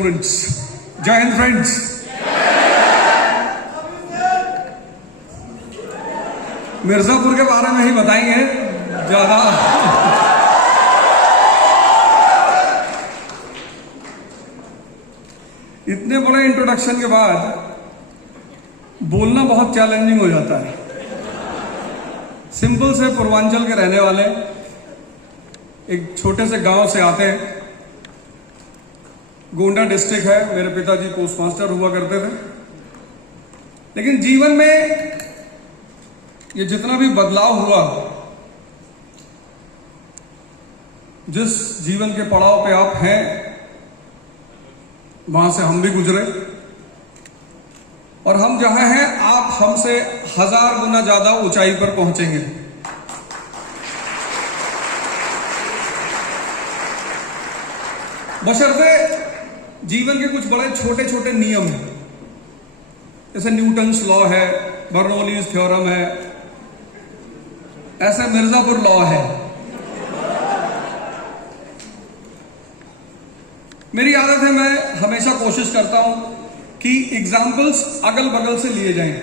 Students, जय Hind friends. Mirzapur के बारे में ही बताएंगे ज्यादा। इतने बड़े इंट्रोडक्शन के बाद बोलना बहुत चैलेंजिंग हो जाता है। सिंपल से पूर्वांचल के रहने वाले, एक छोटे से गांव से आते हैं। गोंडा डिस्ट्रिक्ट है, मेरे पिताजी पोस्ट मास्टर हुआ करते थे। लेकिन जीवन में ये जितना भी बदलाव हुआ, जिस जीवन के पड़ाव पे आप हैं, वहां से हम भी गुजरे, और हम जहां हैं आप हमसे 1000 गुना ज्यादा ऊंचाई पर पहुंचेंगे। बशर्ते जीवन के कुछ बड़े छोटे छोटे नियम हैं, जैसे न्यूटन्स लॉ है, बर्नौलीज थ्योरम है, ऐसे मिर्जापुर लॉ है। मेरी आदत है, मैं हमेशा कोशिश करता हूं कि एग्जाम्पल्स अगल बगल से लिए जाएं,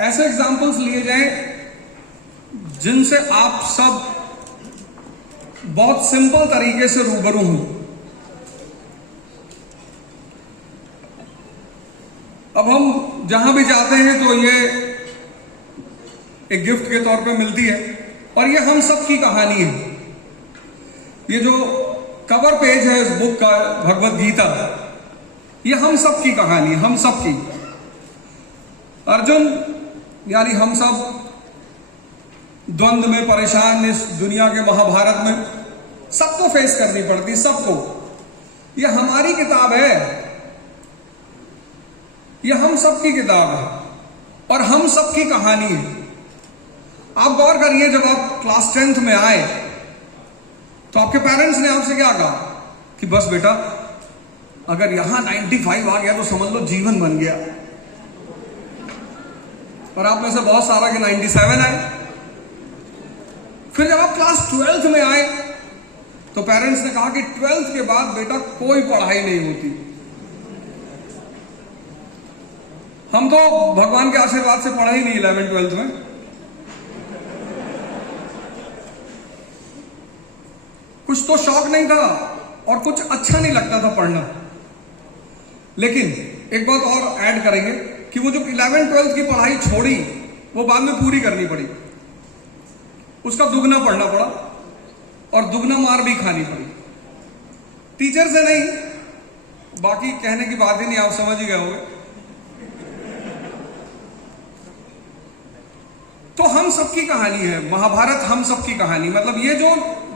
ऐसे एग्जाम्पल्स लिए जाएं जिनसे आप सब बहुत सिंपल तरीके से रूबरू हों। अब हम जहां भी जाते हैं तो ये एक गिफ्ट के तौर पे मिलती है, और ये हम सब की कहानी है। ये जो कवर पेज है इस बुक का, भगवत गीता, ये हम सब की कहानी है, हम सब की। अर्जुन यानी हम सब द्वंद्व में परेशान, इस दुनिया के महाभारत में सबको फेस करनी पड़ती, सबको। ये हमारी किताब है, ये हम सब की किताब है, और हम सब की कहानी है। आप गौर करिए, जब आप क्लास 10th में आए तो आपके पेरेंट्स ने आपसे क्या कहा कि बस बेटा, अगर यहां 95 आ गया तो समझ लो जीवन बन गया। और आप में से बहुत सारा के 97 आए। फिर जब आप क्लास 12th में आए तो पेरेंट्स ने कहा कि 12th के बाद बेटा कोई पढ़ाई नहीं होती। हम तो भगवान के आशीर्वाद से पढ़ा ही नहीं 11th 12th में। कुछ तो शौक नहीं था और कुछ अच्छा नहीं लगता था पढ़ना। लेकिन एक बात और ऐड करेंगे कि वो जो 11th 12th की पढ़ाई छोड़ी, वो बाद में पूरी करनी पड़ी। उसका दुगना पढ़ना पड़ा और दुगना मार भी खानी पड़ी। टीचर से नहीं, बाकी कहने की बात ही नहीं, आप समझ ही गए होंगे। तो हम सबकी कहानी है महाभारत, हम सबकी कहानी। मतलब ये जो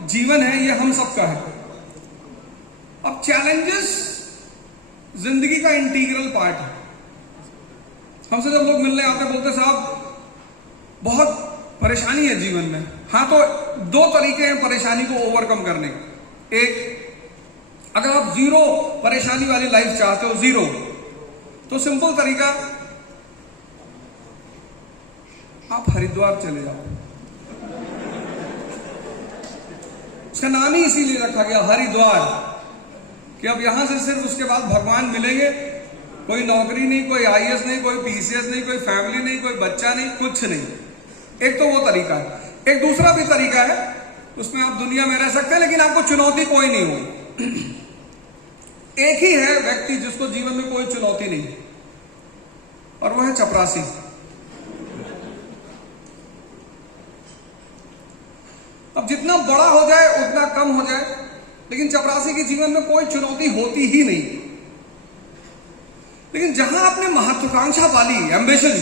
जीवन है ये हम सबका है। अब चैलेंजेस जिंदगी का इंटीग्रल पार्ट है। हमसे जब लोग मिलने आते बोलते साहब बहुत परेशानी है जीवन में। हाँ, तो 2 तरीके हैं परेशानी को ओवरकम करने के। एक, अगर आप 0 परेशानी वाली लाइफ चाहते हो, 0, तो सिंपल तरीका, आप हरिद्वार चले जाओ। उसका नाम ही इसीलिए रखा गया हरिद्वार, कि अब यहां से सिर्फ उसके बाद भगवान मिलेंगे। कोई नौकरी नहीं, कोई IAS नहीं, कोई PCS नहीं, कोई फैमिली नहीं, कोई बच्चा नहीं, कुछ नहीं। एक तो वो तरीका है। एक दूसरा भी तरीका है, उसमें आप दुनिया में रह सकते हैं लेकिन आपको चुनौती कोई नहीं होगी। एक ही है व्यक्ति जिसको जीवन में कोई चुनौती नहीं, और वो है चपरासी। अब जितना बड़ा हो जाए उतना कम हो जाए, लेकिन चपरासी के जीवन में कोई चुनौती होती ही नहीं। लेकिन जहां आपने महत्वाकांक्षा पाली, एम्बिशन,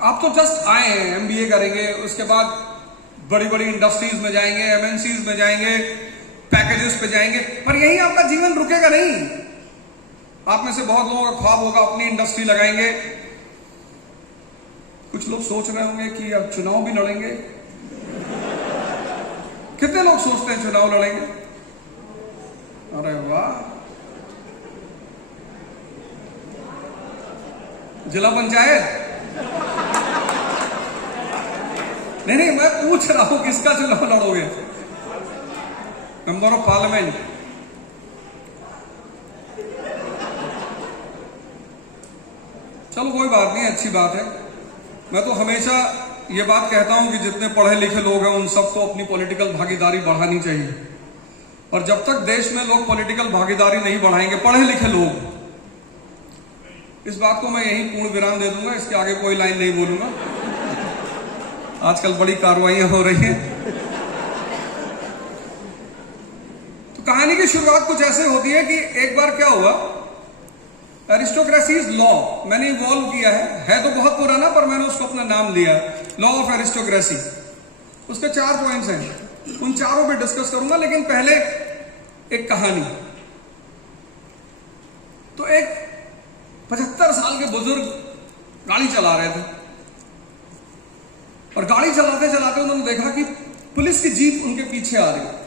आप तो जस्ट आए हैं, MBA करेंगे, उसके बाद बड़ी बड़ी इंडस्ट्रीज में जाएंगे, MNCs में जाएंगे, पैकेजेस पे जाएंगे, पर यही आपका जीवन रुकेगा नहीं। आप में से बहुत लोगों का ख्वाब होगा अपनी इंडस्ट्री लगाएंगे। कुछ लोग सोच रहे होंगे कि अब चुनाव भी लड़ेंगे। कितने लोग सोचते हैं चुनाव लड़ेंगे? अरे वाह, जिला पंचायत? नहीं, मैं पूछ रहा हूं किसका चुनाव लड़ोगे? मेंबर ऑफ पार्लियामेंट, चलो कोई बात नहीं, अच्छी बात है। मैं तो हमेशा ये बात कहता हूं कि जितने पढ़े लिखे लोग हैं उन सबको अपनी पॉलिटिकल भागीदारी बढ़ानी चाहिए, और जब तक देश में लोग पॉलिटिकल भागीदारी नहीं बढ़ाएंगे, पढ़े लिखे लोग, इस बात को मैं यहीं पूर्ण विराम दे दूंगा, इसके आगे कोई लाइन नहीं बोलूंगा। आजकल बड़ी कार्रवाइयां हो रही हैं। तो कहानी की शुरुआत कुछ ऐसे होती है कि एक बार क्या हुआ, एरिस्टोक्रेसीज लॉ मैंने इवॉल्व किया है तो बहुत पुराना, पर मैंने उसको अपना नाम दिया, लॉ ऑफ एरिस्टोक्रेसी। उसके 4 पॉइंट्स हैं, उन चारों पे डिस्कस करूंगा, लेकिन पहले एक कहानी। तो एक 75 साल के बुजुर्ग गाड़ी चला रहे थे, और गाड़ी चलाते चलाते उन्होंने देखा कि पुलिस की जीप उनके पीछे आ रही।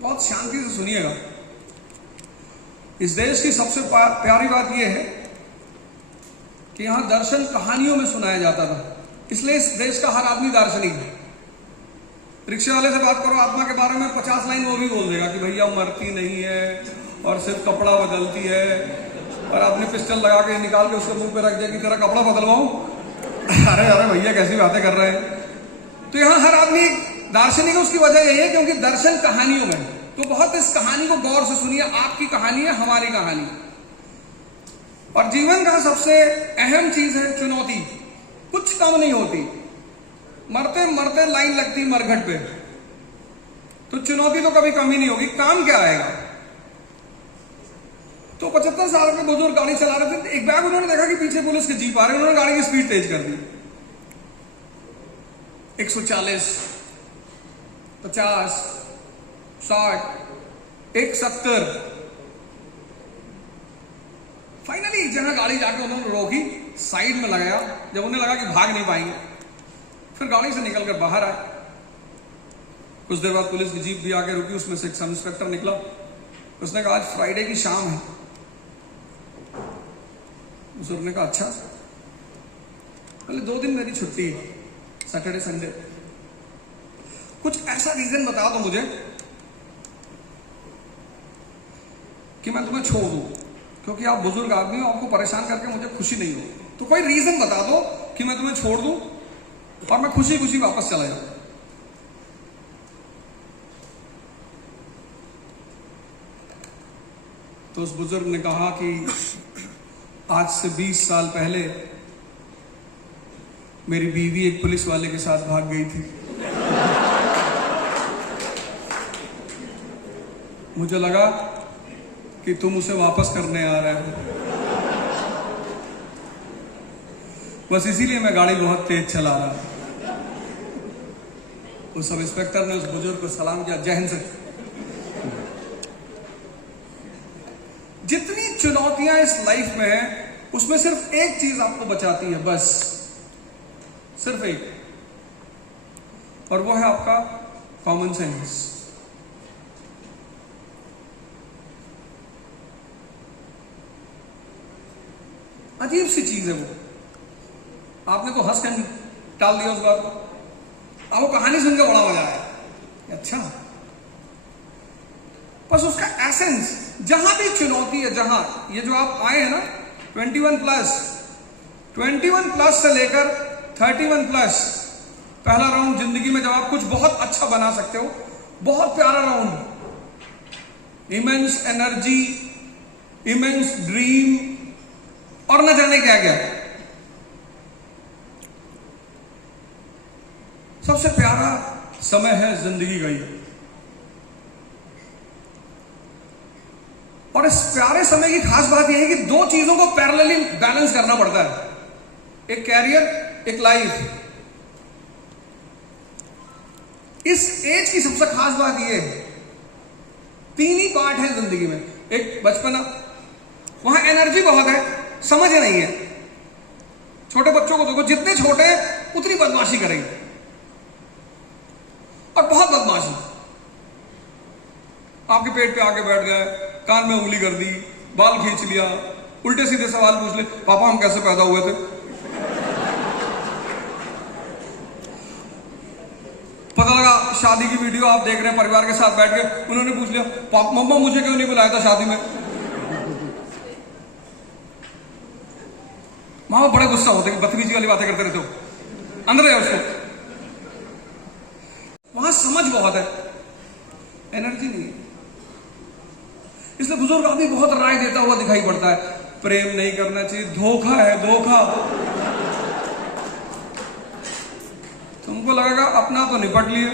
बहुत शांति से सुनिएगा। इस देश की सबसे प्यारी बात यह है कि यहां दर्शन कहानियों में सुनाया जाता था, इसलिए इस देश का हर आदमी दार्शनिक है। रिक्शे वाले से बात करो आत्मा के बारे में, 50 लाइन वो भी बोल देगा कि भैया मरती नहीं है और सिर्फ कपड़ा बदलती है, और आपने पिस्टल लगा के निकाल के उसके मुंह पे रख दिया कि तेरा कपड़ा बदलवाऊं। अरे अरे भैया कैसी बातें कर रहे हैं। तो यहां हर आदमी दार्शनिक है। उसकी वजह यही है क्योंकि दर्शन कहानियों में। तो बहुत इस कहानी को गौर से सुनिए, आपकी कहानी है, हमारी कहानी। और जीवन का सबसे अहम चीज है चुनौती, कुछ कम नहीं होती। मरते मरते लाइन लगती मरघट पे, तो चुनौती तो कभी कम ही नहीं होगी। काम क्या आएगा? तो 75 साल के बुजुर्ग गाड़ी चला रहे थे, एक बैग उन्होंने देखा कि पीछे पुलिस की जीप आ रही है। उन्होंने गाड़ी की स्पीड तेज कर दी, 140, 50, 60, 170। फाइनली जहां गाड़ी जाके उन्होंने रोकी, साइड में लगाया। जब उन्हें लगा कि भाग नहीं पाएंगे, फिर गाड़ी से निकलकर बाहर आए। कुछ देर बाद पुलिस की जीप भी आके रुकी, उसमें से एक सब इंस्पेक्टर निकला। उसने कहा आज फ्राइडे की शाम है। उसने कहा अच्छा, पहले 2 दिन मेरी छुट्टी है, सैटरडे संडे, कुछ ऐसा रीजन बता दो मुझे कि मैं तुम्हें छोड़ दूं, क्योंकि आप बुजुर्ग आदमी हो, आपको परेशान करके मुझे खुशी नहीं हो। तो कोई रीजन बता दो कि मैं तुम्हें छोड़ दूं और मैं खुशी खुशी वापस चला जाऊं। तो उस बुजुर्ग ने कहा कि आज से 20 साल पहले मेरी बीवी एक पुलिस वाले के साथ भाग गई थी। मुझे लगा कि तुम उसे वापस करने आ रहे हो, बस इसीलिए मैं गाड़ी बहुत तेज चला रहा। उस सब इंस्पेक्टर ने उस बुजुर्ग को सलाम किया, जय हिंद सर। जितनी चुनौतियां इस लाइफ में है, उसमें सिर्फ एक चीज आपको बचाती है, बस सिर्फ एक, और वो है आपका कॉमन सेंस। अजीब सी चीज है वो। आपने तो हंस कर टाल दिया उस बात को, अब वो कहानी सुनकर बड़ा मजा आया। अच्छा, बस उसका एसेंस, जहां भी चुनौती है, जहां ये जो आप आए हैं ना 21 प्लस से लेकर 31 प्लस, पहला राउंड जिंदगी में जब आप कुछ बहुत अच्छा बना सकते हो, बहुत प्यारा round, immense energy, immense dream, और न जाने क्या क्या। सबसे प्यारा समय है जिंदगी का ये, और इस प्यारे समय की खास बात यह है कि 2 चीजों को पैरेलली बैलेंस करना पड़ता है, एक कैरियर, एक लाइफ। इस एज की सबसे खास बात यह है, 3 ही पार्ट है जिंदगी में। एक बचपना, वहां एनर्जी बहुत है, समझ नहीं है। छोटे बच्चों को देखो, जितने छोटे हैं उतनी बदमाशी करेंगे, और बहुत बदमाशी। आपके पेट पे आके बैठ गए, कान में उंगली कर दी, बाल खींच लिया, उल्टे सीधे सवाल पूछ ले, पापा हम कैसे पैदा हुए थे। शादी की वीडियो आप देख रहे हैं परिवार के साथ बैठ के, उन्होंने पूछ लिया पापा मम्मा मुझे क्यों नहीं बुलाया था शादी में। मामा बड़े गुस्सा होते कि बदतमीजी वाली बातें करते रहते हो, अंदर है उसको। वहां समझ बहुत है, एनर्जी नहीं है। इसलिए बुजुर्ग आदमी बहुत राय देता हुआ दिखाई पड़ता है, प्रेम नहीं करना चाहिए, धोखा है धोखा। तुमको लगेगा अपना तो निपट लिए,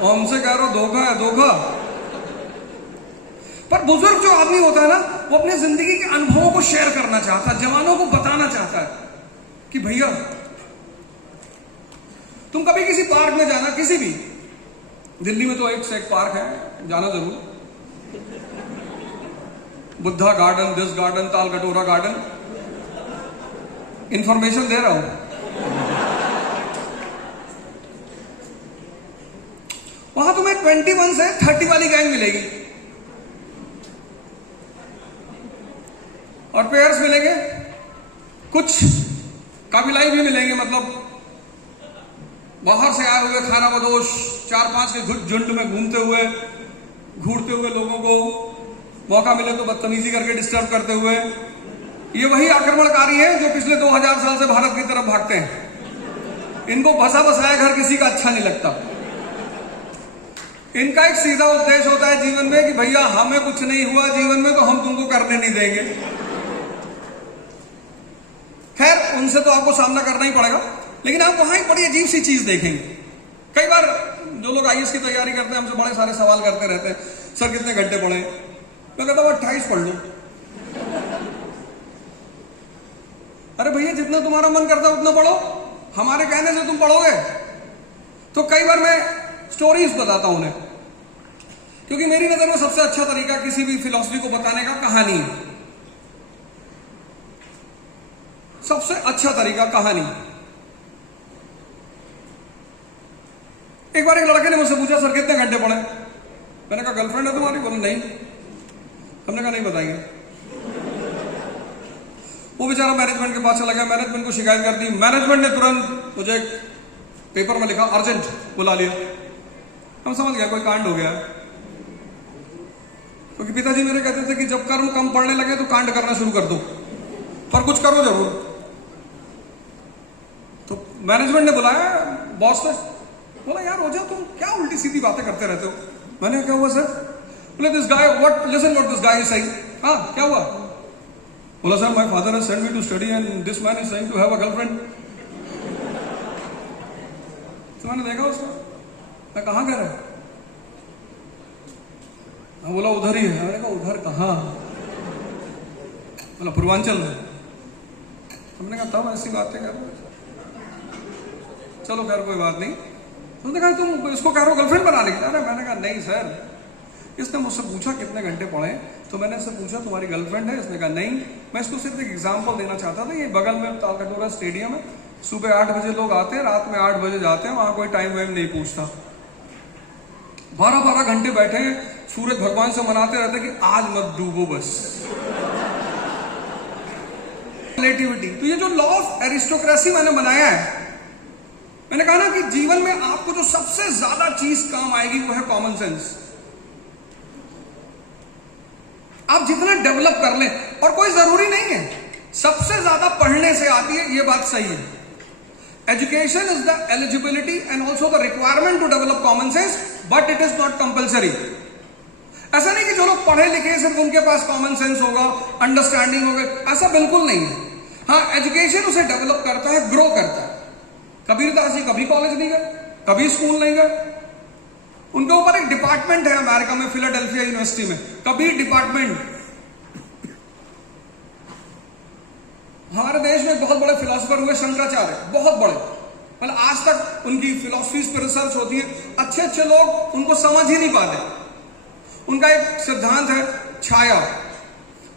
और हमसे कह रहे हो धोखा है धोखा। पर बुजुर्ग जो आदमी होता है ना, वो अपनी जिंदगी के अनुभवों को शेयर करना चाहता है, जवानों को बताना चाहता है कि भैया तुम कभी किसी पार्क में जाना, किसी भी, दिल्ली में तो एक से एक पार्क है, जाना जरूर, बुद्धा गार्डन, दिस गार्डन, ताल कटोरा गार्डन, इंफॉर्मेशन दे रहा हूं। वहां तुम्हें 21 से 30 वाली गैंग मिलेगी और पेयर्स मिलेंगे, कुछ काबिलाई भी मिलेंगे, मतलब बाहर से आए हुए खाना बदोश 4-5 के झुंड में घूमते हुए घूरते हुए लोगों को मौका मिले तो बदतमीजी करके डिस्टर्ब करते हुए। ये वही आक्रमणकारी हैं जो पिछले 2000 साल से भारत की तरफ भागते हैं। इनको बसा बसाया घर किसी का अच्छा नहीं लगता। इनका एक सीधा उद्देश्य होता है जीवन में कि भैया हमें कुछ नहीं हुआ जीवन में तो हम तुमको करने नहीं देंगे। खैर उनसे तो आपको सामना करना ही पड़ेगा, लेकिन आप वहां एक बड़ी अजीब सी चीज देखेंगे। कई बार जो लोग आईएएस की तैयारी करते हैं हमसे बड़े सारे सवाल करते रहते हैं, सर कितने घंटे पढ़े? मैं कहता हूं 28 पढ़ लो। अरे भैया जितना तुम्हारा मन करता है उतना पढ़ो, हमारे कहने से तुम पढ़ोगे? तो कई बार मैं स्टोरीज बताता हूं उन्हें, क्योंकि मेरी नजर में सबसे अच्छा तरीका किसी भी फिलॉसफी को बताने का कहानी है। सबसे अच्छा तरीका कहानी। एक बार एक लड़के ने मुझसे पूछा सर कितने घंटे पढ़े? मैंने कहा गर्लफ्रेंड है तुम्हारी? बोले नहीं। हमने कहा नहीं बताएंगे। वो बेचारा मैनेजमेंट के पास चला गया, मैनेजमेंट को शिकायत कर दी, मैनेजमेंट ने तुरंत मुझे पेपर में लिखा अर्जेंट बुला लिया। हम समझ गया कोई कांड हो गया, क्योंकि पिताजी मेरे कहते थे कि जब कर्म कम पड़ने लगे तो कांड करना शुरू कर दो, पर कुछ करो जरूर। तो मैनेजमेंट ने बुलाया, बॉस ने बोला यार हो जाओ, तुम क्या उल्टी सीधी बातें करते रहते हो। मैंने क्या हुआ सर? बोले this guy what listen what this guy is saying. हाँ क्या हुआ? बोला sir my father has sent me to study and this man is saying to have a girlfriend. तो मैंने देखा उसको, मैं कहां कर रहा है? हाँ बोला उधर ही है। मैंने कहा उधर कहां? बोला पूर्वांचल में। हमने कहा तब ऐसी बातें कर रहे हो? चलो खैर कोई बात नहीं। उसने कहा तुम इसको कह रहे हो गर्लफ्रेंड बनाने के लिए? अरे मैंने कहा नहीं सर। इसने मुझसे पूछा कितने घंटे पढ़े, तो मैंने इससे पूछा तुम्हारी गर्लफ्रेंड है? इसने कहा नहीं। मैं इसको सिर्फ एक एग्जांपल देना चाहता था। ये बगल में ताल कटोरा स्टेडियम है, सुबह 8 बजे लोग आते हैं, रात में 8 बजे जाते हैं, वहां कोई टाइम वाइम नहीं पूछता। 12-12 घंटे बैठे हैं, सूरज भगवान से मनाते रहते कि आज मत डूबो बस। रिलेटिविटी। तो ये जो लॉ ऑफ एरिस्टोक्रेसी मैंने बनाया है, मैंने कहा ना कि जीवन में आपको जो सबसे ज्यादा चीज काम आएगी वो है कॉमन सेंस। आप जितना डेवलप कर लें, और कोई जरूरी नहीं है सबसे ज्यादा पढ़ने से आती है, ये बात सही है। Education is the eligibility and also the requirement to develop common sense, but it is not compulsory. ऐसा नहीं कि जो लोग पढ़े लिखे सिर्फ उनके पास कॉमन सेंस होगा, अंडरस्टैंडिंग होगा, ऐसा बिल्कुल नहीं है। हाँ एजुकेशन उसे डेवलप करता है, ग्रो करता है। कबीरदास जी कभी कॉलेज नहीं गए, कभी स्कूल नहीं गए। उनके ऊपर एक डिपार्टमेंट है अमेरिका में, फिलाडेल्फिया यूनिवर्सिटी में, कबीर डिपार्टमेंट। हमारे देश में बहुत बड़े फिलोसोफर हुए शंकराचार्य, बहुत बड़े, मतलब आज तक उनकी फिलोसफीज पर रिसर्च होती है। अच्छे अच्छे लोग उनको समझ ही नहीं पाते। उनका एक सिद्धांत है छाया,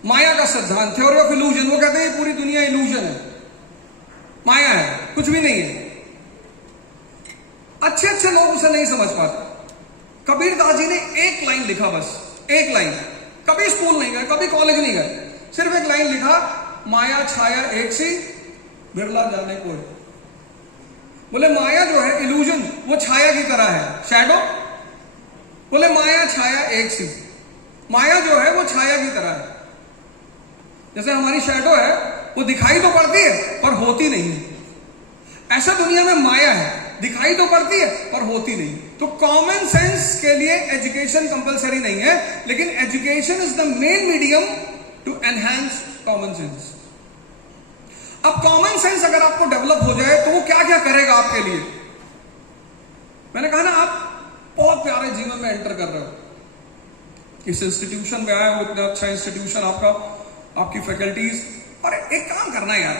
माया का सिद्धांत, थ्योरी ऑफ इल्यूजन। वो कहते हैं पूरी दुनिया इल्यूजन है, माया है, कुछ भी नहीं है। अच्छे अच्छे लोग उसे नहीं समझ पाते। कबीरदास जी ने एक लाइन लिखा, बस एक लाइन, कभी स्कूल नहीं गए, कभी कॉलेज नहीं गए, सिर्फ एक लाइन लिखा, माया छाया एक सी बिरला जाने कोई। बोले माया जो है, इल्यूजन, वो छाया की तरह है, शैडो। बोले माया छाया एक सी, माया जो है वो छाया की तरह है। जैसे हमारी शैडो है, वो दिखाई तो पड़ती है पर होती नहीं है। ऐसा दुनिया में माया है, दिखाई तो पड़ती है पर होती नहीं। तो कॉमन सेंस के लिए एजुकेशन कंपलसरी नहीं है, लेकिन education is the main medium to enhance common sense. अब कॉमन सेंस अगर आपको डेवलप हो जाए तो वो क्या क्या करेगा आपके लिए। मैंने कहा ना, आप बहुत प्यारे जीवन में एंटर कर रहे हो, इस इंस्टीट्यूशन में आए हो, इतना अच्छा इंस्टीट्यूशन आपका, आपकी फैकल्टीज। और एक काम करना है यार,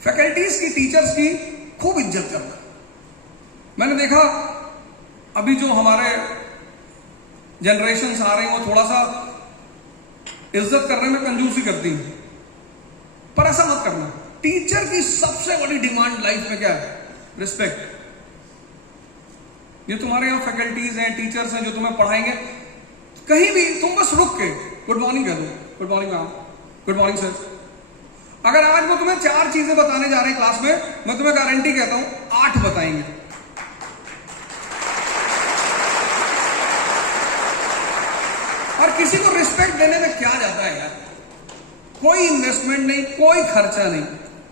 फैकल्टीज की, टीचर्स की खूब इज्जत करना। मैंने देखा अभी जो हमारे जनरेशन आ रही हैं वो थोड़ा सा इज्जत करने में कंजूसी करती हैं, पर ऐसा मत करना। टीचर की सबसे बड़ी डिमांड लाइफ में क्या है? रिस्पेक्ट। ये तुम्हारे यहां फैकल्टीज हैं, टीचर्स हैं जो तुम्हें पढ़ाएंगे, कहीं भी तुम बस रुक के गुड मॉर्निंग कह दो, good morning ma'am, good morning sir. अगर आज वो तुम्हें 4 चीजें बताने जा रहे हैं क्लास में, मैं तुम्हें गारंटी कहता हूं 8 बताएंगे। और किसी को रिस्पेक्ट देने में क्या जाता है यार, कोई इन्वेस्टमेंट नहीं, कोई खर्चा नहीं।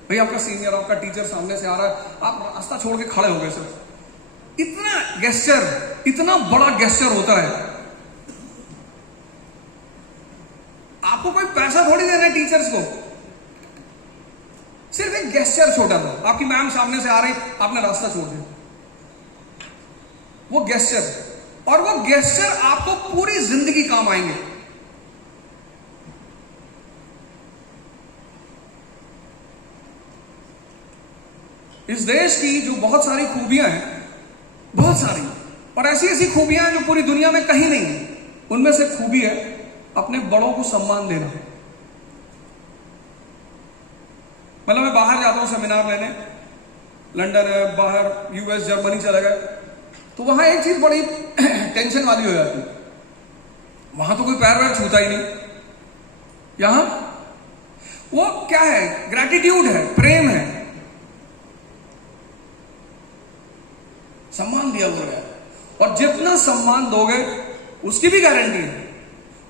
भाई आपका सीनियर, आपका टीचर सामने से आ रहा है, आप रास्ता छोड़ के खड़े हो गए सर। इतना गेस्चर, इतना बड़ा गेस्चर होता है। आपको कोई पैसा थोड़ी देना है टीचर्स को, सिर्फ एक गेस्चर छोटा सा। आपकी मैम सामने से आ रही, आपने रास्ता छोड़ दिया, वो गेस्चर, और वो गेस्चर आपको पूरी जिंदगी काम आएंगे। इस देश की जो बहुत सारी खूबियां हैं, बहुत सारी, और ऐसी ऐसी खूबियां हैं जो पूरी दुनिया में कहीं नहीं है। उनमें से खूबी है अपने बड़ों को सम्मान देना। मतलब मैं बाहर जाता हूं सेमिनार लेने, लंदन है, बाहर यूएस, जर्मनी चले गए, तो वहां एक चीज बड़ी टेंशन वाली हो जाती है। वहां तो कोई पैर वैर छूता ही नहीं। यहां वो क्या है? ग्रैटिट्यूड है, प्रेम है, सम्मान दिया हुआ है। और जितना सम्मान दोगे उसकी भी गारंटी है,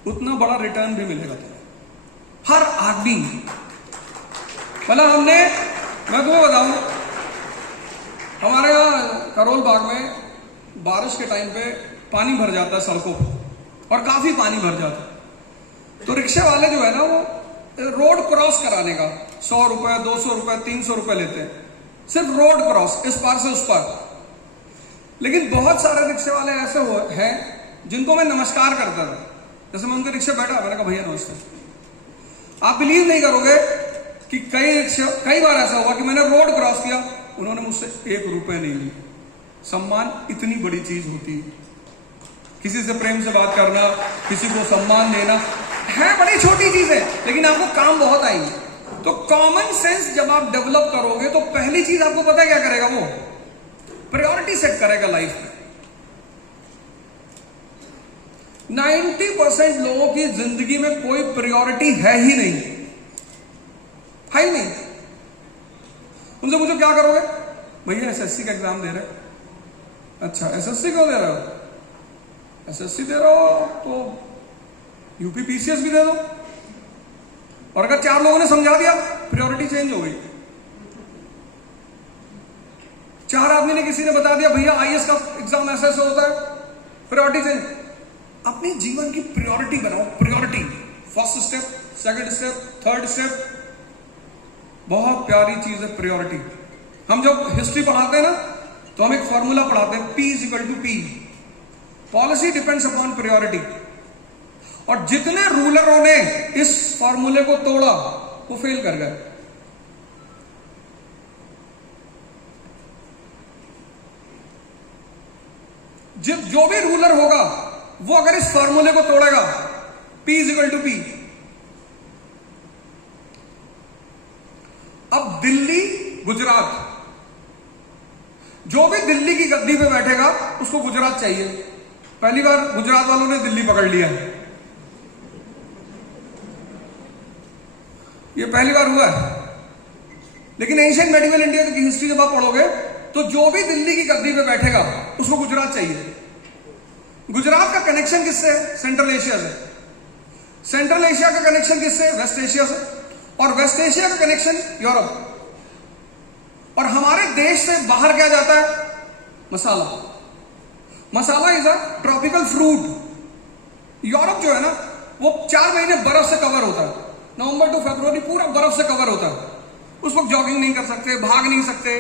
उतना बड़ा रिटर्न भी मिलेगा तुम्हें। हर आदमी, मतलब मैं तुम्हें बताऊं, हमारे यहां करोल बाग में बारिश के टाइम पे पानी भर जाता है सड़कों पर, और काफी पानी भर जाता है। तो रिक्शे वाले जो है ना, वो रोड क्रॉस कराने का 100 रुपए, 200 रुपए, 300 रुपए लेते हैं, सिर्फ रोड क्रॉस, इस पार से उस पार। लेकिन बहुत सारे रिक्शे वाले ऐसे हैं जिनको मैं नमस्कार करता था। जैसे मैं उनके रिक्शे बैठा, मैंने कहा भैया नमस्ते। आप बिलीव नहीं करोगे कि कई बार ऐसा हुआ कि मैंने रोड क्रॉस किया, उन्होंने मुझसे 1 रुपए नहीं ली। सम्मान इतनी बड़ी चीज होती है। किसी से प्रेम से बात करना, किसी को सम्मान देना, है बड़ी छोटी चीज है, लेकिन आपको काम बहुत आएगी। तो कॉमन सेंस जब आप डेवलप करोगे तो पहली चीज आपको पता है क्या करेगा? वो प्रायोरिटी सेट करेगा लाइफ में। 90% लोगों की जिंदगी में कोई प्रायोरिटी है ही नहीं, है ही नहीं। उनसे पूछो क्या करोगे? भैया एसएससी का एग्जाम दे रहे। अच्छा, एसएससी क्यों दे रहे हो? एसएससी दे रहे हो तो यूपी पीसीएस भी दे दो। और अगर 4 लोगों ने समझा दिया, प्रायोरिटी चेंज हो गई। 4 आदमी ने, किसी ने बता दिया भैया आईएएस का एग्जाम ऐसा ऐसा होता है, प्रायोरिटी चेंज। अपने जीवन की प्रायोरिटी बनाओ, priority. First step, second step, third step. बहुत प्यारी चीज है प्रायोरिटी। हम जब हिस्ट्री पढ़ाते हैं ना, तो हम एक फॉर्मूला पढ़ाते हैं, P=P। Policy depends upon priority. और जितने रूलरों ने इस फॉर्मूले को तोड़ा, वो फेल कर गए। जो भी रूलर होगा, वो अगर इस फॉर्मूले को तोड़ेगा, P=P। अब दिल्ली, गुजरात, जो भी दिल्ली की गद्दी पे बैठेगा उसको गुजरात चाहिए। पहली बार गुजरात वालों ने दिल्ली पकड़ लिया, ये पहली बार हुआ है। लेकिन एशियन मेडिकल इंडिया की हिस्ट्री जब आप पढ़ोगे तो जो भी दिल्ली की गद्दी पे बैठेगा उसको गुजरात चाहिए। गुजरात का कनेक्शन किससे है? सेंट्रल एशिया से। सेंट्रल एशिया का कनेक्शन किससे? वेस्ट एशिया से। और वेस्ट एशिया का कनेक्शन यूरोप। और हमारे देश से बाहर क्या जाता है? Masala. Masala is a tropical fruit. Europe जो है ना, वो 4 महीने बर्फ से कवर होता है। नवंबर टू फरवरी पूरा बर्फ से कवर होता है। उस वक्त जॉगिंग नहीं कर सकते, भाग नहीं सकते।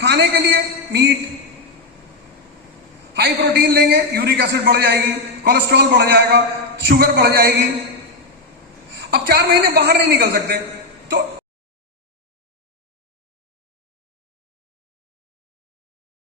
खाने के लिए मीट, हाई प्रोटीन लेंगे, यूरिक एसिड बढ़ जाएगी, कोलेस्ट्रॉल बढ़ जाएगा, शुगर बढ़ जाएगी। अब 4 महीने बाहर नहीं निकल सकते, तो